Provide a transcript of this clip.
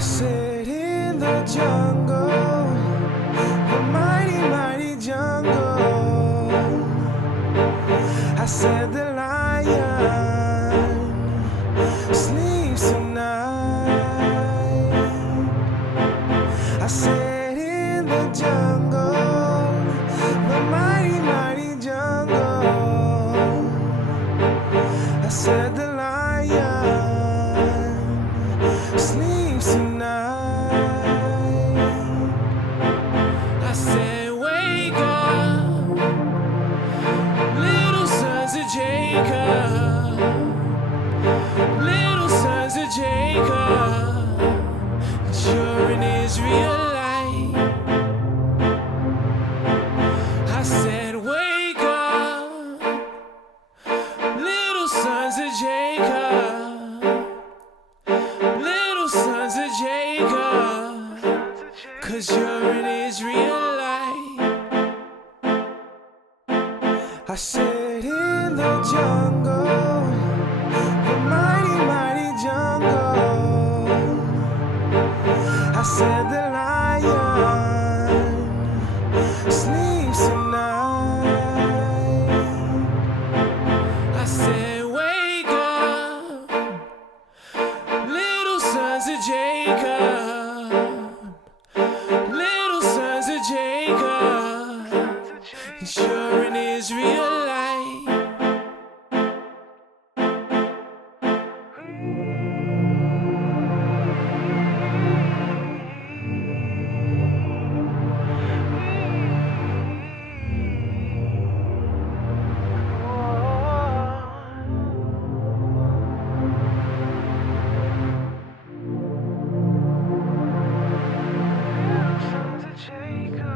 sit in the jungle, the mighty, mighty jungle. I said the lion sleeps tonight. I said in the jungle, the mighty, mighty jungle. I said the lion sleeps tonight. I said wake up, little sons of Jacob, little sons of Jacob. You're an Israelite. I said wake up, little sons of Jacob, little sons of Jacob, 'cause you're an Israelite. I sit in the jungle, the mighty, mighty jungle. I said the lion sleeps tonight. I said wake up, little sons of Jacob, little sons of Jacob. You're an Israelite. Sons of Jacob,